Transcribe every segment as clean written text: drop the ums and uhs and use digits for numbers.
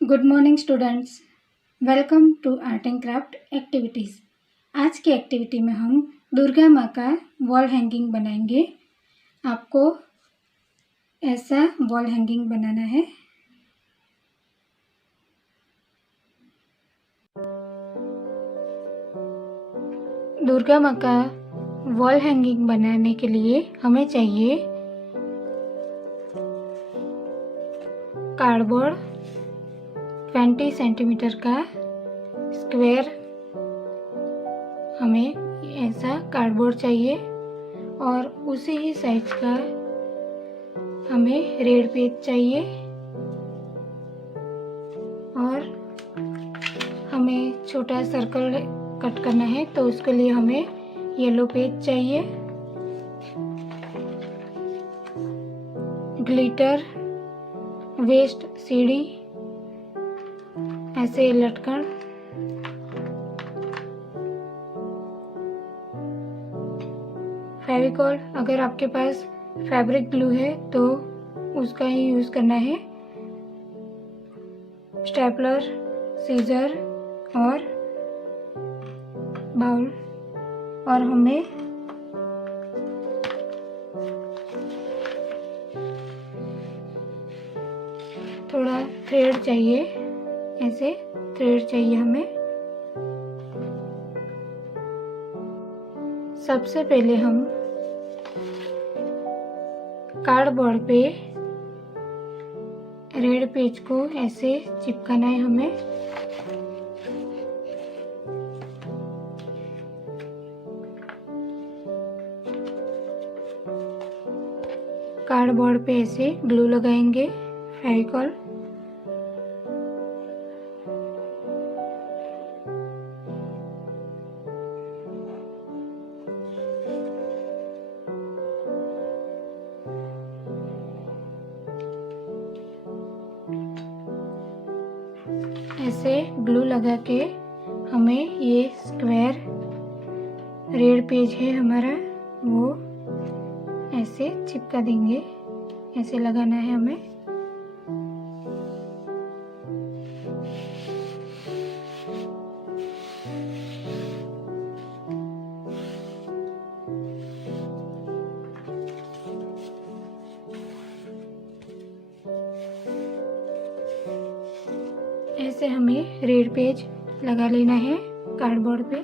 Good morning students. Welcome to art and craft activities. आज की activity में हम दुर्गा माँ का वॉल हैंगिंग बनाएंगे। आपको ऐसा वॉल हैंगिंग बनाना है। दुर्गा माँ का वॉल हैंगिंग बनाने के लिए हमें चाहिए कार्डबोर्ड 20 सेंटीमीटर का स्क्वायर। हमें ऐसा कार्डबोर्ड चाहिए और उसी ही साइज का हमें रेड पेज चाहिए और हमें छोटा सर्कल कट करना है तो उसके लिए हमें येलो पेज चाहिए, ग्लिटर, वेस्ट सीढ़ी, ऐसे लटकन, फेविकॉल। अगर आपके पास फैब्रिक ग्लू है तो उसका ही यूज़ करना है, स्टेपलर, सीजर और बाउल। और हमें थोड़ा थ्रेड चाहिए, ऐसे थ्रेड चाहिए हमें। सबसे पहले हम कार्डबोर्ड पे रेड पेज को ऐसे चिपकाना है हमें। कार्डबोर्ड पे ऐसे ग्लू लगाएंगे, फेविकॉल। ऐसे ग्लू लगा के हमें ये स्क्वायर रेड पेज है हमारा, वो ऐसे चिपका देंगे। ऐसे लगाना है हमें। ऐसे हमें रेड पेज लगा लेना है कार्डबोर्ड पे।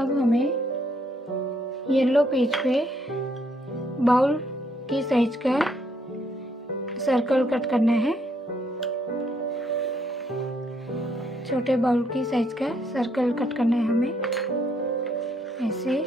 अब हमें येलो पेज पे बाउल की साइज का सर्कल कट करना है। छोटे बाउल की साइज का सर्कल कट करना है हमें, ऐसे।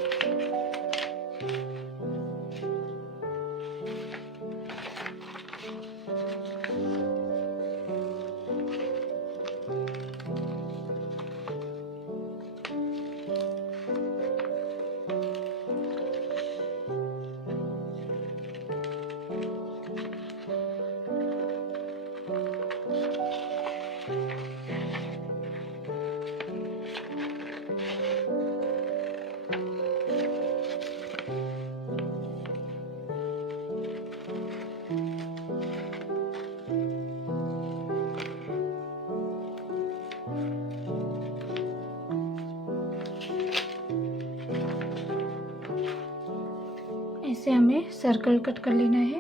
ऐसे हमें सर्कल कट कर लेना है।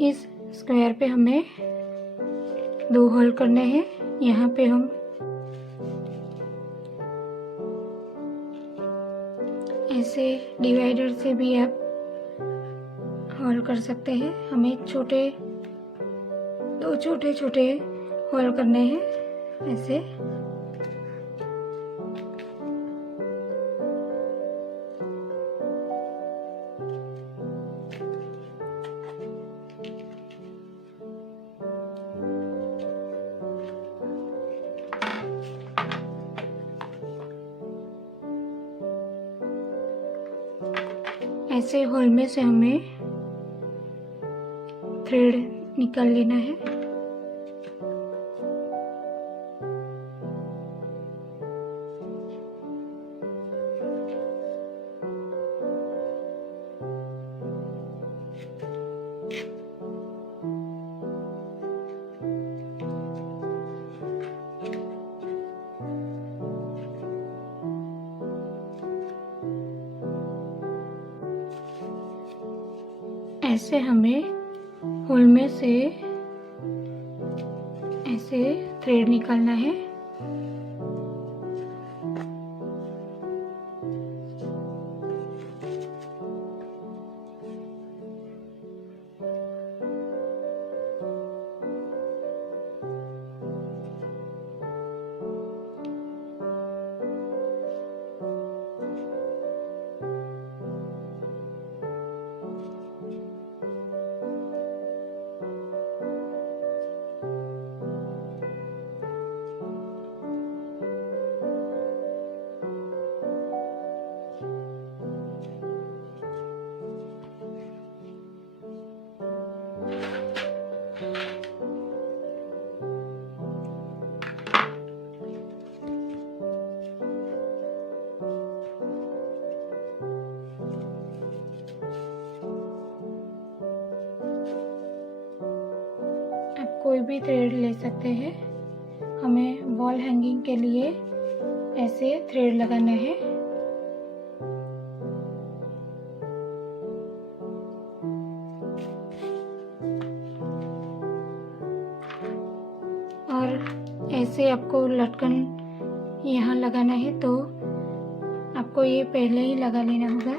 इस स्क्वायर पे हमें 2 होल करने हैं। यहाँ पे हम ऐसे डिवाइडर से भी आप होल कर सकते हैं। हमें दो छोटे छोटे होल करने हैं, ऐसे। ऐसे होल में से हमें थ्रेड निकाल लेना है। ऐसे हमें होल में से ऐसे थ्रेड निकालना है। कोई भी थ्रेड ले सकते हैं। हमें वॉल हैंगिंग के लिए ऐसे थ्रेड लगाना है। और ऐसे आपको लटकन यहाँ लगाना है, तो आपको ये पहले ही लगा लेना होगा।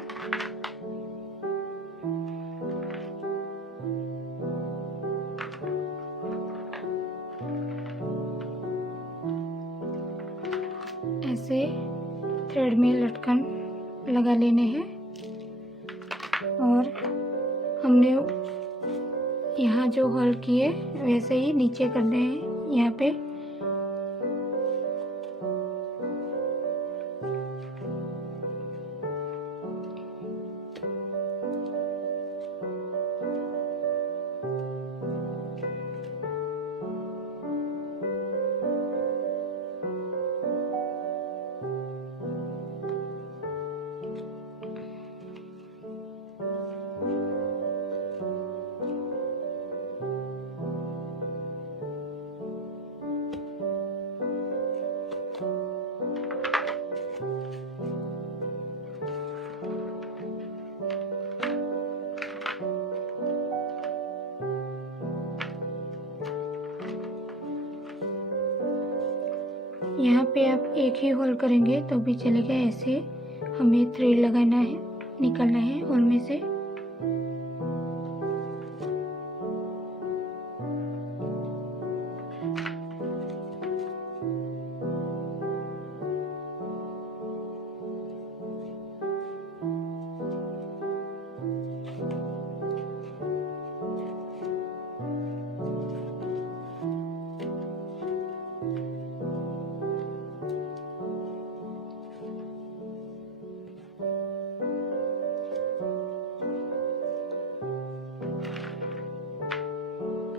ऐसे थ्रेड में लटकन लगा लेने हैं और हमने यहाँ जो होल किए वैसे ही नीचे करने हैं। यहाँ पे यहाँ पे आप एक ही होल करेंगे तो भी चलेगा। ऐसे हमें थ्रेड लगाना है, निकालना है होल में से।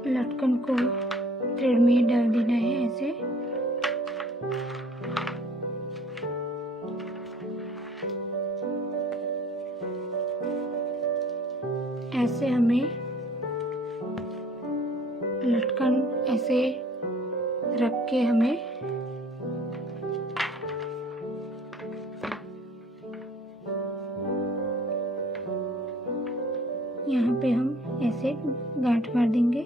लटकन को थ्रेड में डाल देना है ऐसे। ऐसे हमें लटकन ऐसे रख के हमें यहाँ पे हम ऐसे गांठ मार देंगे।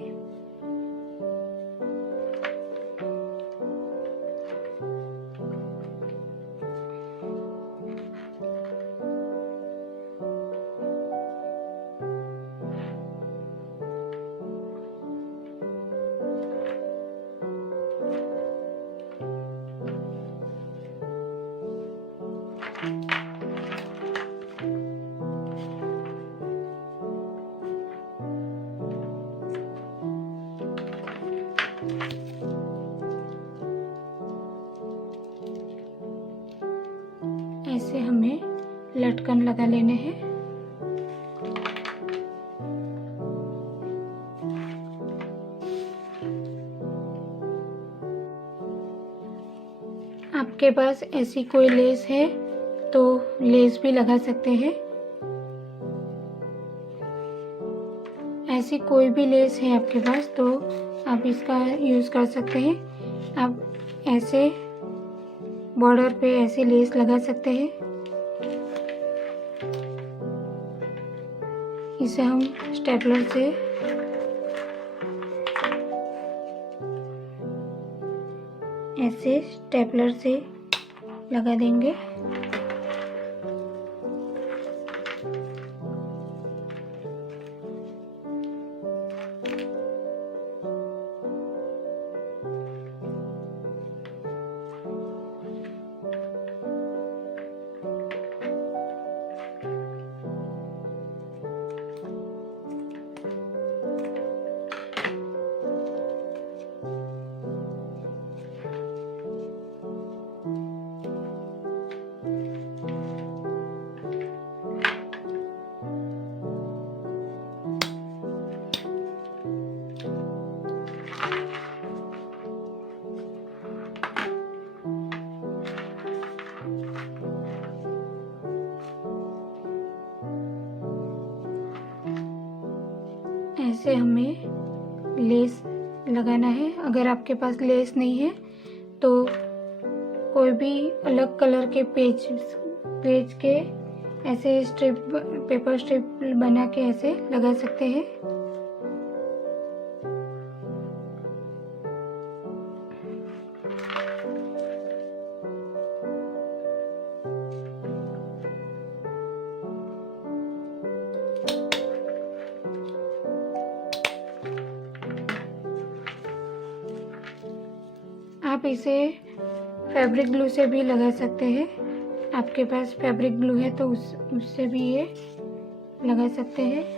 ऐसे हमें लटकन लगा लेने हैं। आपके पास ऐसी कोई लेस है तो लेस भी लगा सकते हैं। ऐसी कोई भी लेस है आपके पास तो आप इसका यूज़ कर सकते हैं। आप ऐसे बॉर्डर पे ऐसे लेस लगा सकते हैं। इसे हम स्टेपलर से ऐसे स्टेपलर से लगा देंगे। ऐसे हमें लेस लगाना है। अगर आपके पास लेस नहीं है तो कोई भी अलग कलर के पेज के ऐसे स्ट्रिप, पेपर स्ट्रिप बना के ऐसे लगा सकते हैं। आप इसे फैब्रिक ग्लू से भी लगा सकते हैं। आपके पास फैब्रिक ग्लू है तो उससे भी ये लगा सकते हैं।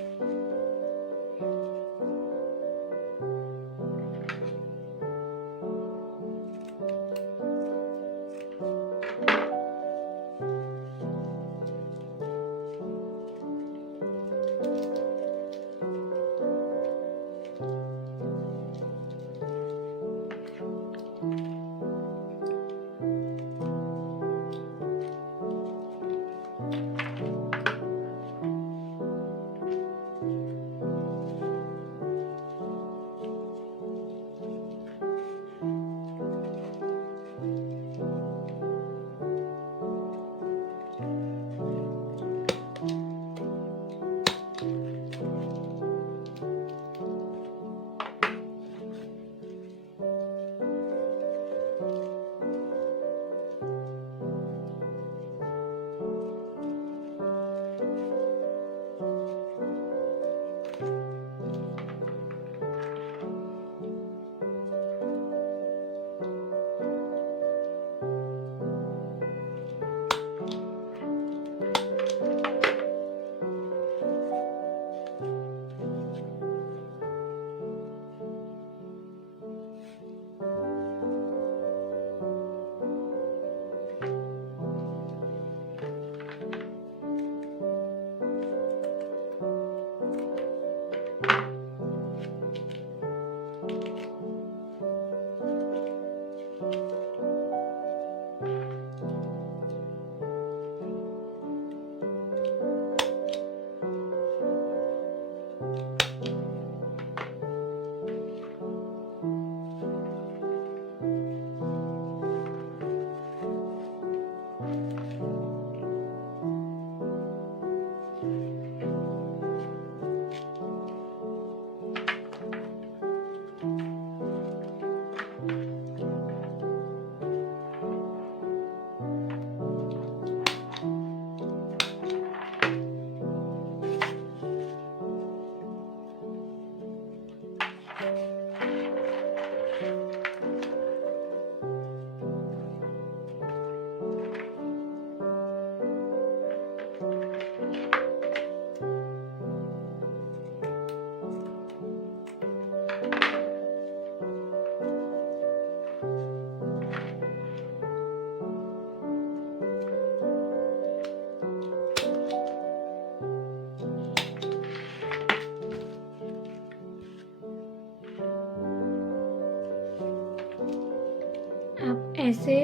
ऐसे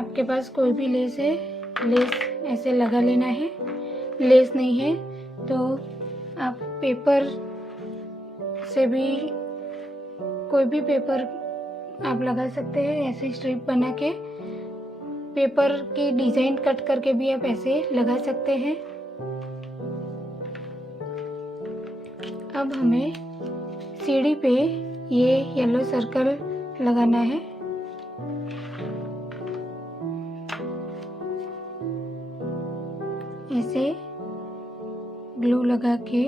आपके पास कोई भी लेस है, लेस ऐसे लगा लेना है। लेस नहीं है तो आप पेपर से भी, कोई भी पेपर आप लगा सकते हैं। ऐसे स्ट्रिप बना के पेपर की डिज़ाइन कट करके भी आप ऐसे लगा सकते हैं। अब हमें सीढ़ी पे ये येलो सर्कल लगाना है। ऐसे ग्लू लगा के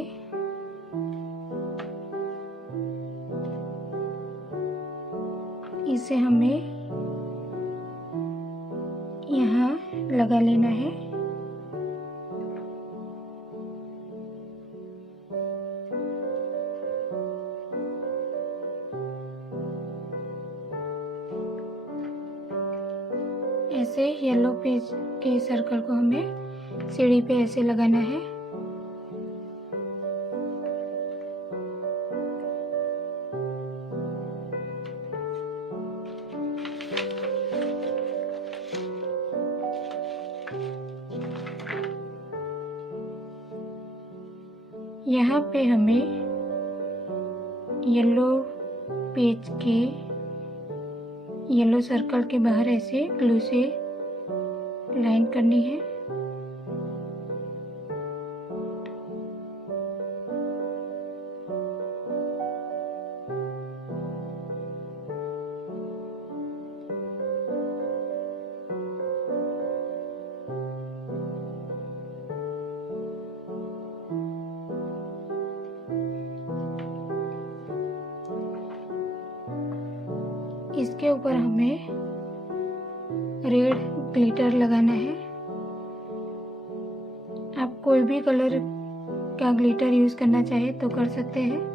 इसे हमें यहाँ लगा लेना है। ऐसे येलो पेज के सर्कल को हमें सीढ़ी पे ऐसे लगाना है। यहाँ पे हमें येलो पेज के येलो सर्कल के बाहर ऐसे ग्लू से लाइन करनी है। इसके ऊपर हमें रेड ग्लिटर लगाना है। आप कोई भी कलर का ग्लिटर यूज़ करना चाहे तो कर सकते हैं।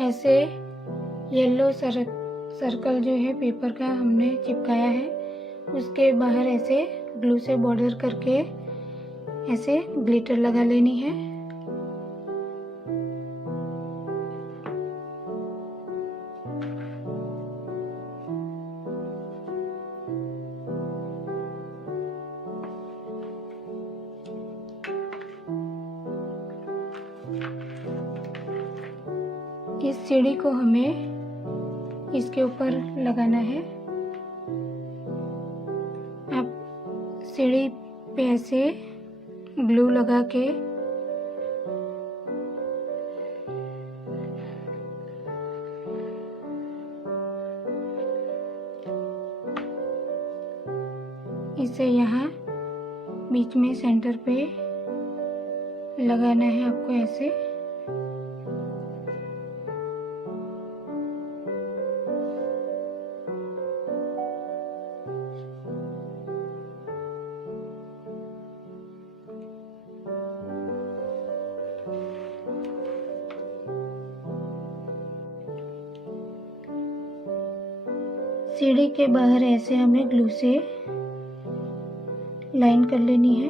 ऐसे येलो सर्कल जो है पेपर का हमने चिपकाया है, उसके बाहर ऐसे ग्लू से बॉर्डर करके ऐसे ग्लिटर लगा लेनी है। इस सीढ़ी को हमें इसके ऊपर लगाना है। आप सीढ़ी पे ऐसे ग्लू लगा के इसे यहाँ बीच में सेंटर पे लगाना है आपको ऐसे। सीढ़ी के बाहर ऐसे हमें ग्लू से लाइन कर लेनी है।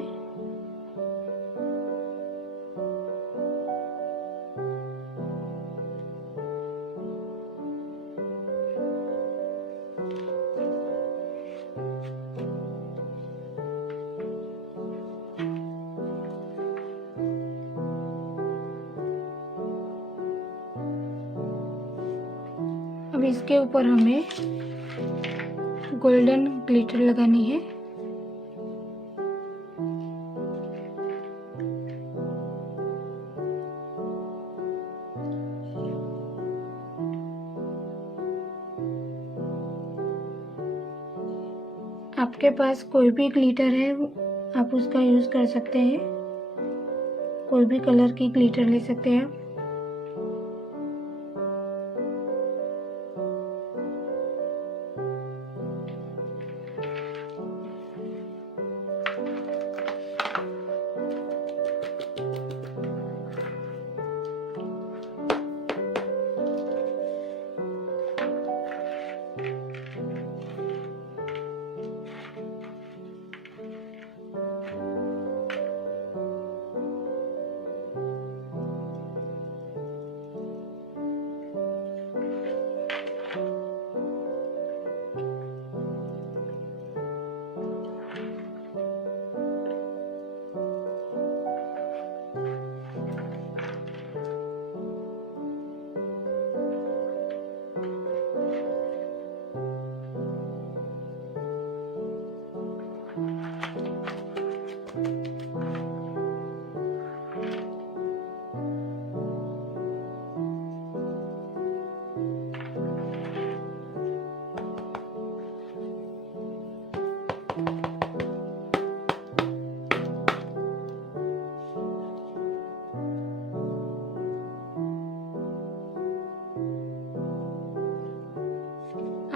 अब इसके ऊपर हमें गोल्डन ग्लिटर लगानी है। आपके पास कोई भी ग्लिटर है आप उसका यूज़ कर सकते हैं, कोई भी कलर की ग्लिटर ले सकते हैं आप।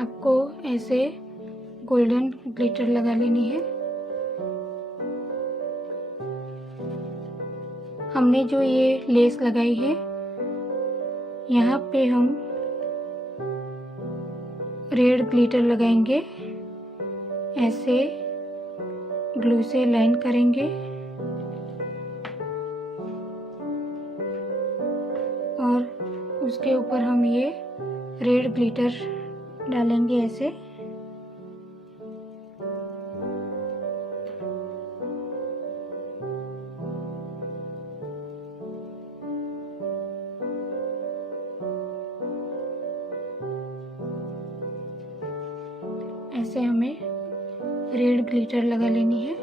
आपको ऐसे गोल्डन ग्लिटर लगा लेनी है। हमने जो ये लेस लगाई है यहाँ पे हम रेड ग्लिटर लगाएंगे, ऐसे ग्लू से लाइन करेंगे और उसके ऊपर हम ये रेड ग्लिटर डालेंगे ऐसे। ऐसे हमें रेड ग्लिटर लगा लेनी है।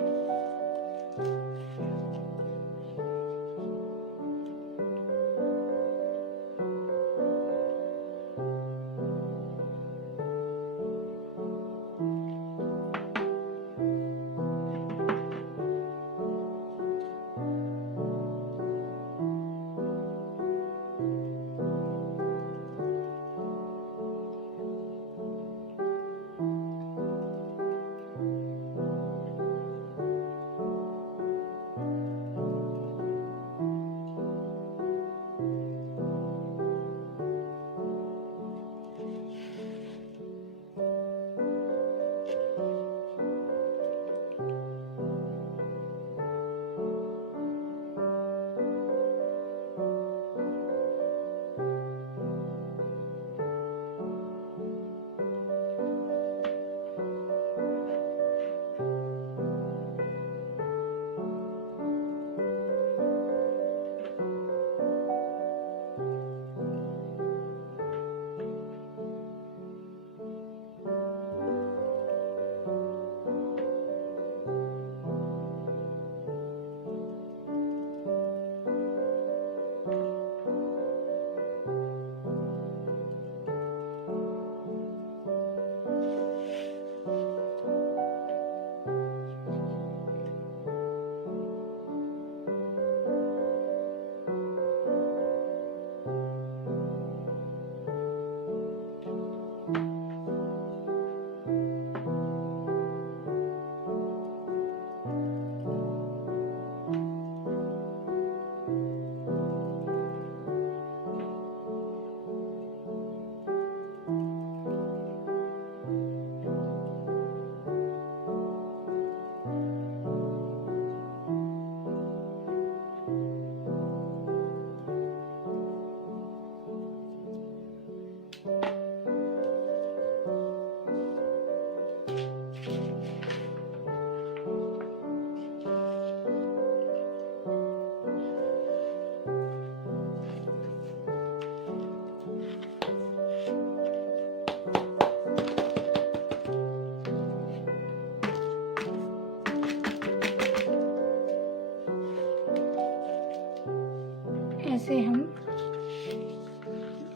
ऐसे हम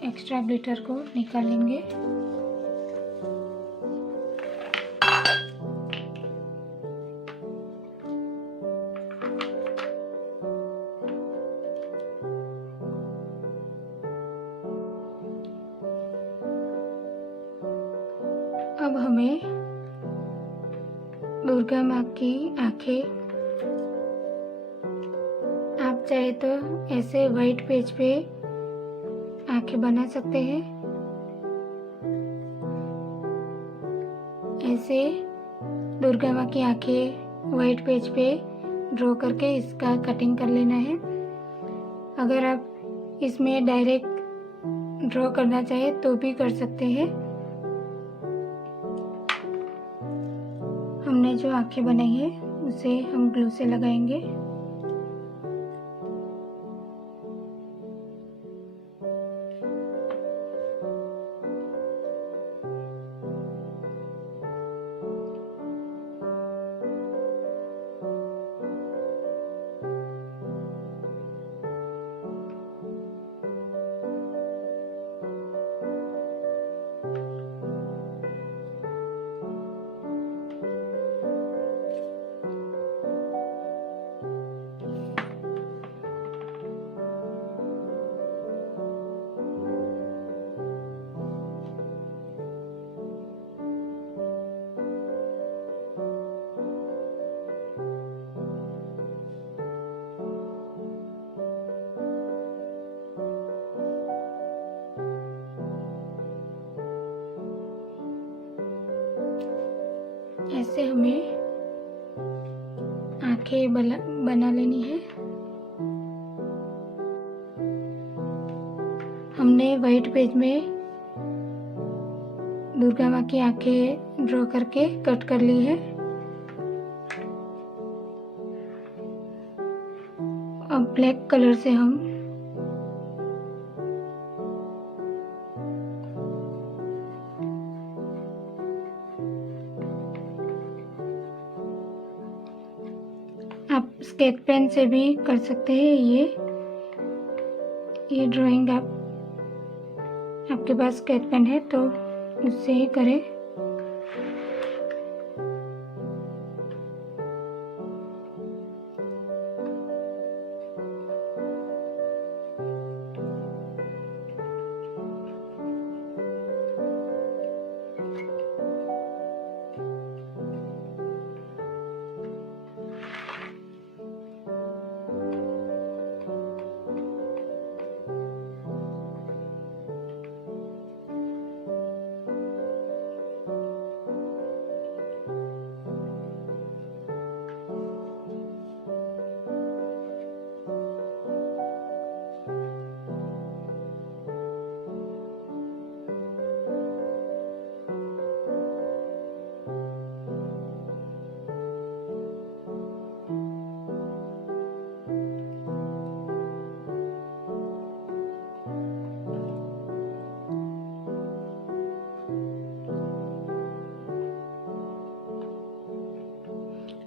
एक्स्ट्रा ग्लिटर को निकालेंगे। अब हमें दुर्गा माँ की आंखें, आप चाहे तो ऐसे वाइट पेज पे आंखें बना सकते हैं। ऐसे दुर्गा माँ की आंखें वाइट पेज पे ड्रॉ करके इसका कटिंग कर लेना है। अगर आप इसमें डायरेक्ट ड्रॉ करना चाहे तो भी कर सकते हैं। हमने जो आंखें बनाई है उसे हम ग्लू से लगाएंगे। ऐसे हमें आंखें बना लेनी है। हमने वाइट पेज में दुर्गा माँ की आंखें ड्रॉ करके कट कर ली है। अब ब्लैक कलर से हम आप स्केच पेन से भी कर सकते हैं। ये ड्राइंग आपके पास स्केच पेन है तो उससे ही करें।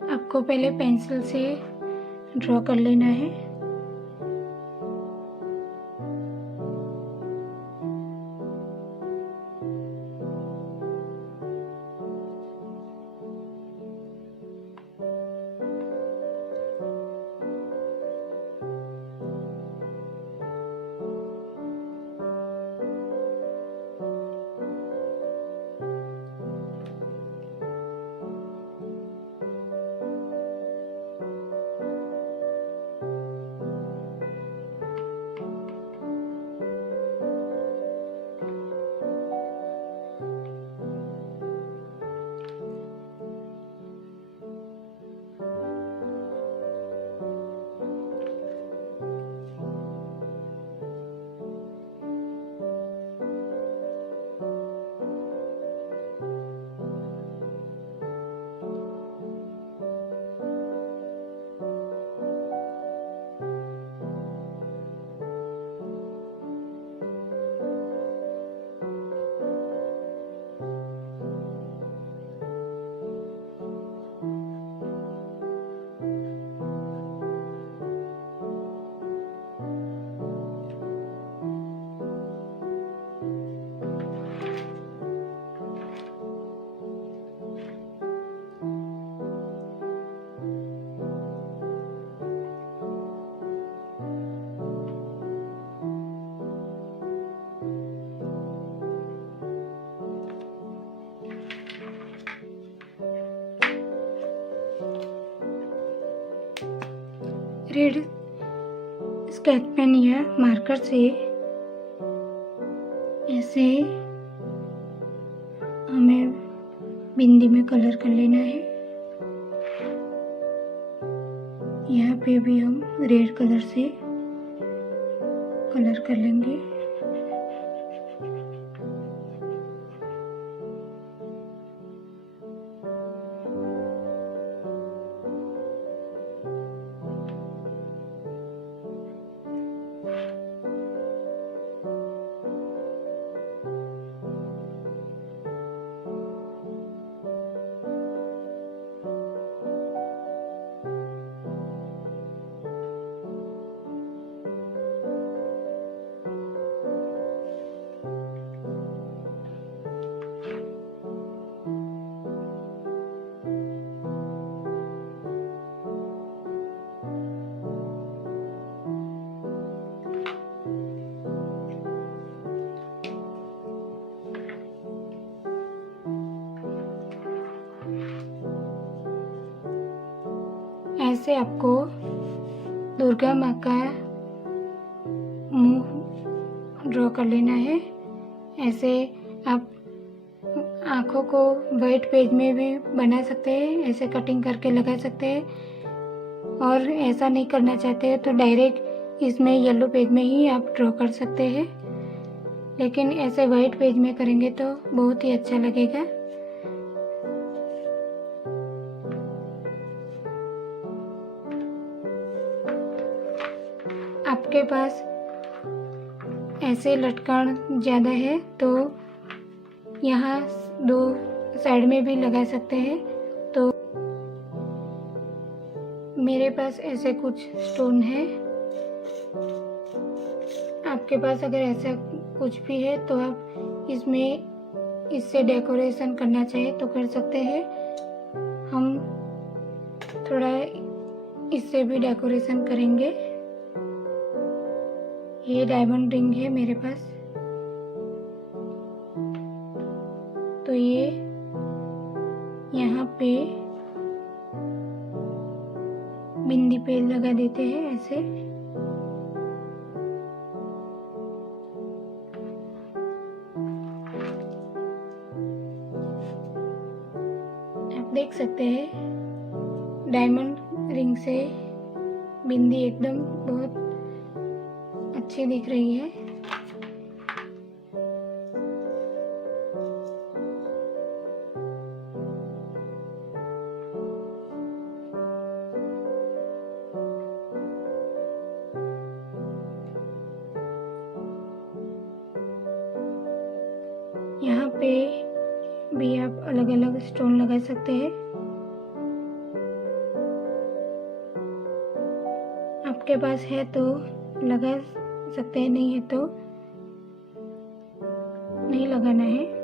आपको पहले पेंसिल से ड्रॉ कर लेना है। रेड स्केच पेन या मार्कर से ऐसे हमें बिंदी में कलर कर लेना है। यहाँ पे भी हम रेड कलर से कलर कर लेंगे। ऐसे आपको दुर्गा माँ का मुंह ड्रॉ कर लेना है। ऐसे आप आँख आँखों को वाइट पेज में भी बना सकते हैं, ऐसे कटिंग करके लगा सकते हैं। और ऐसा नहीं करना चाहते हैं तो डायरेक्ट इसमें येलो पेज में ही आप ड्रॉ कर सकते हैं, लेकिन ऐसे वाइट पेज में करेंगे तो बहुत ही अच्छा लगेगा। आपके पास ऐसे लटकन ज़्यादा है तो यहाँ दो साइड में भी लगा सकते हैं। तो मेरे पास ऐसे कुछ स्टोन है, आपके पास अगर ऐसा कुछ भी है तो आप इससे डेकोरेशन करना चाहे तो कर सकते हैं। हम थोड़ा इससे भी डेकोरेशन करेंगे। ये डायमंड रिंग है मेरे पास, तो ये यहाँ पे बिंदी पे लगा देते हैं ऐसे। आप देख सकते हैं डायमंड रिंग से बिंदी एकदम बहुत अच्छी दिख रही है। यहाँ पे भी आप अलग अलग स्टोन लगा सकते हैं। आपके पास है तो लगा सकते हैं, नहीं है तो नहीं लगाना है।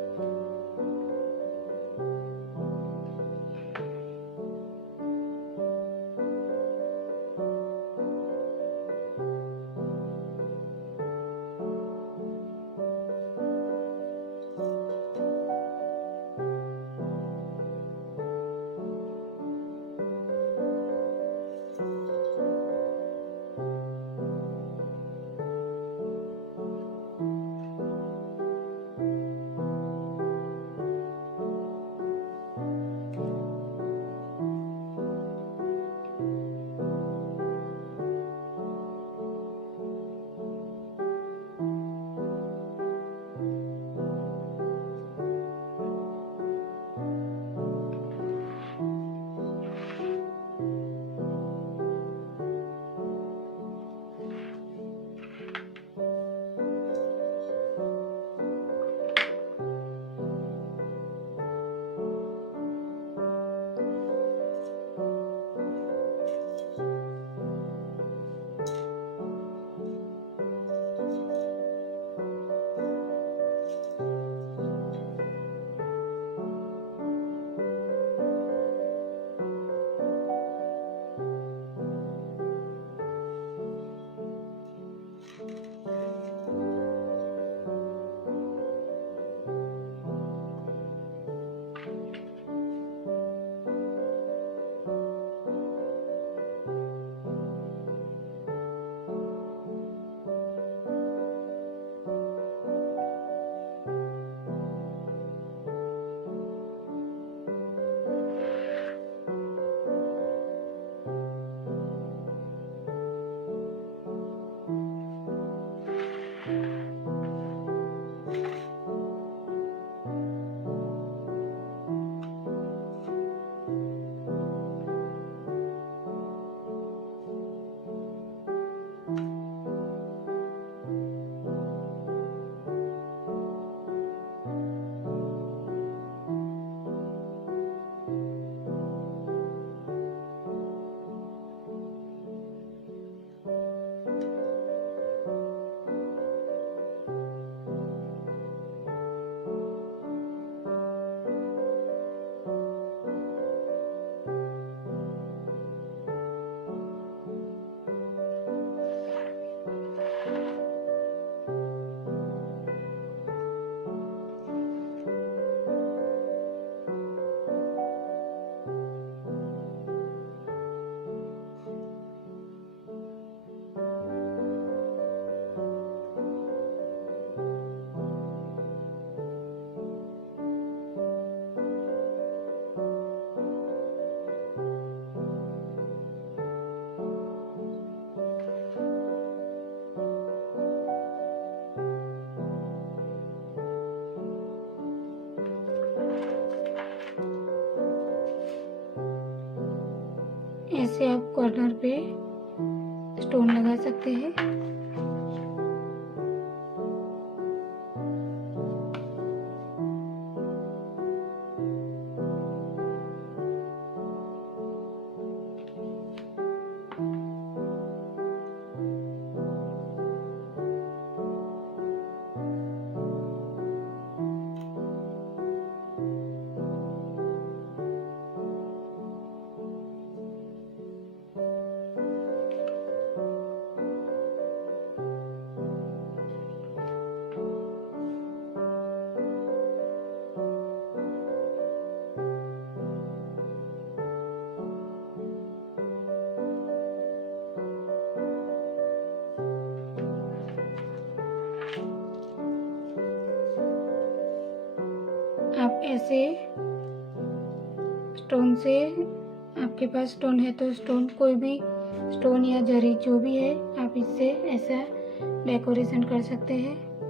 ऐसे आप कॉर्नर पे स्टोन लगा सकते हैं। आप ऐसे स्टोन से, आपके पास स्टोन है तो स्टोन, कोई भी स्टोन या जरी जो भी है, आप इससे ऐसा डेकोरेशन कर सकते हैं।